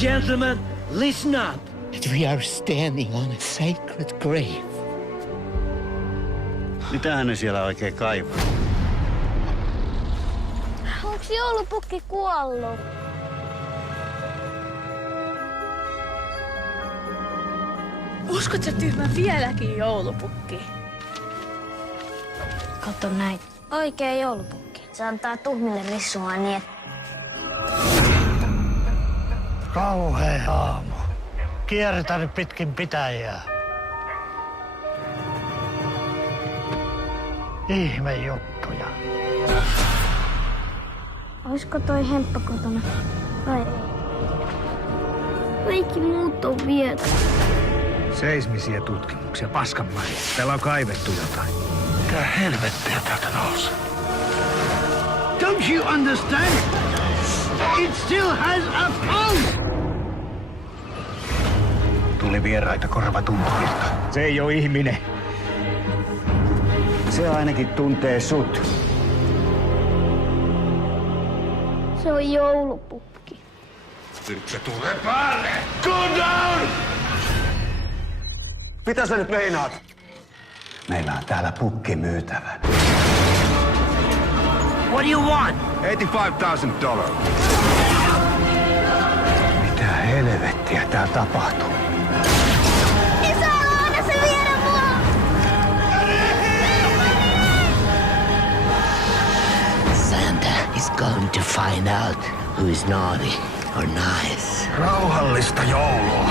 Gentlemen, listen up. We are standing on a sacred grave. Mitähän ne siellä oikein kaivaa? Onks joulupukki kuollut? Uskot sä tyhmä vieläkin joulupukki? Kato näin. Oikea joulupukki. Se antaa tuhmille rissua niin, että... Kauhea aamu. Kierretään pitkin pitäjää. Ihme juttuja. Oisko toi Hemppa kotona? Vai ei? Kaikki muut on viety. Seismisiä tutkimuksia, paskanmaria. Täällä on kaivettu jotain. Mitä helvettiä täältä nousee? Don't you understand? It still has a pulse! Tuli vieraita korvatunturista. Se ei ole ihminen. Se ainakin tuntee sut. Se on joulupukki. Nyt se tulee päälle! Go down! Mitä sä nyt meinaat? Meillä on täällä pukki myytävän. What do you want? $85,000. Mitä helvettiä tää tapahtuu? Isä, anna se viedä mua! Santa is going to find out who is naughty or nice. Rauhallista joulua.